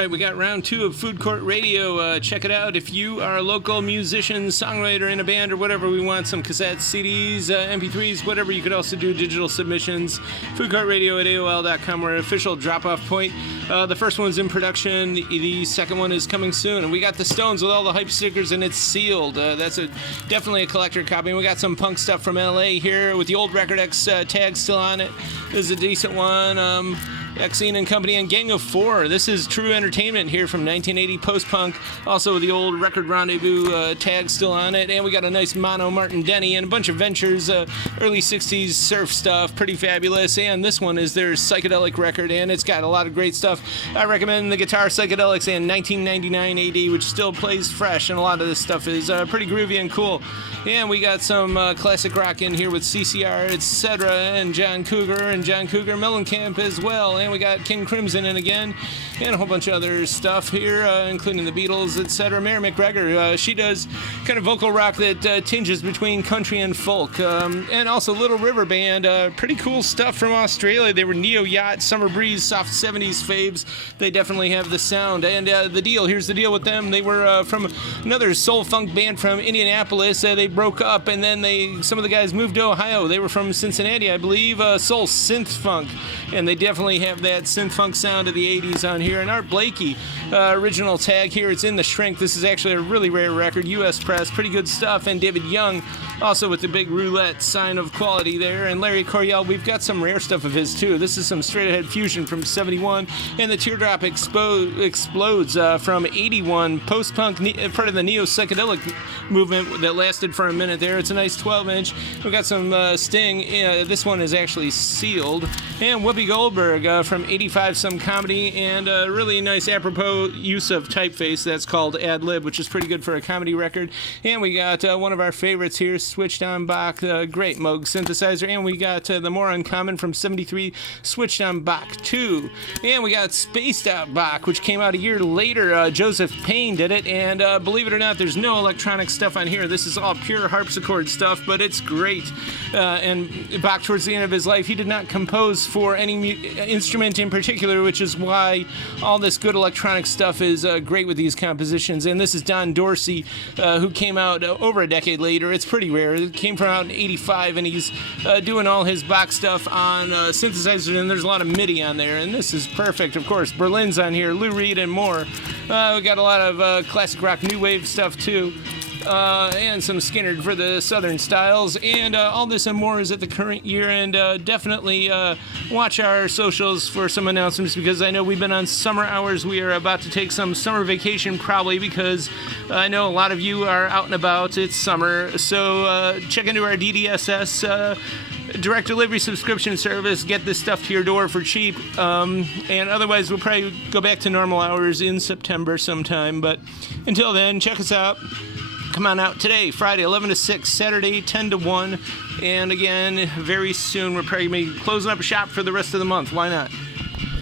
All right, we got round 2 of Food Court Radio. Check it out. If you are a local musician, songwriter in a band or whatever, we want some cassettes, CDs, MP3s, whatever. You could also do digital submissions. foodcourtradio@aol.com. We're an official drop-off point. The first one's in production. The second one is coming soon. And we got the Stones with all the hype stickers, and it's sealed. That's definitely a collector copy. And we got some punk stuff from LA here with the old Record X tag still on it. This is a decent one. Exene and Company and Gang of Four. This is True Entertainment here from 1980 post-punk. Also with the old Record Rendezvous tag still on it. And we got a nice mono Martin Denny and a bunch of Ventures, early 60s surf stuff. Pretty fabulous. And this one is their psychedelic record, and it's got a lot of great stuff. I recommend the Guitar Psychedelics and 1999 AD, which still plays fresh, and a lot of this stuff is pretty groovy and cool. And we got some classic rock in here with CCR, etc., and John Cougar Mellencamp as well. And we got King Crimson in again, and a whole bunch of other stuff here, including the Beatles, etc. Mary McGregor, she does kind of vocal rock that tinges between country and folk. And also Little River Band, pretty cool stuff from Australia. They were Neo Yacht, Summer Breeze, soft 70s faves. They definitely have the sound. And here's the deal with them. They were from another soul funk band from Indianapolis. They broke up, and then some of the guys moved to Ohio. They were from Cincinnati, I believe, soul synth funk, and they definitely have that synth funk sound of the 80s on here. And Art Blakey, original tag here, it's in the Shrink. This is actually a really rare record, US press, pretty good stuff. And David Young, also with the big roulette sign of quality there. And Larry Coryell, we've got some rare stuff of his too. This is some straight ahead fusion from 71, and the Teardrop Explodes from 81, post-punk, part of the neo-psychedelic movement that lasted for a minute there. It's a nice 12-inch. We've got some Sting. This one is actually sealed. And Whoopi Goldberg from 85, some comedy, and a really nice apropos use of typeface that's called Ad Lib, which is pretty good for a comedy record. And we got one of our favorites here, Switched on Bach, great Moog synthesizer. And we got the more uncommon from 73, Switched on Bach 2. And we got Spaced Out Bach, which came out a year later. Joseph Payne did it, and believe it or not, there's no electronic stuff on here. This is all pure harpsichord stuff, but it's great. And Bach, towards the end of his life, he did not compose for any instrument in particular, which is why all this good electronic stuff is great with these compositions. And this is Don Dorsey, who came out over a decade later. It's pretty rare. It came from out in 85, and he's doing all his Bach stuff on synthesizers, and there's a lot of MIDI on there, and this is perfect. Of course, Berlin's on here, Lou Reed, and more. We got a lot of classic rock, new wave stuff too. And some Skinner for the Southern styles, and all this and more is at the current year. And definitely watch our socials for some announcements, because I know we've been on summer hours. We are about to take some summer vacation, probably, because I know a lot of you are out and about. It's summer, so check into our DDSS direct delivery subscription service. Get this stuff to your door for cheap, and otherwise we'll probably go back to normal hours in September sometime. But until then, check us out. Come on out today, Friday, 11 to 6, Saturday, 10 to 1. And again, very soon, we're probably going to be closing up shop for the rest of the month. Why not?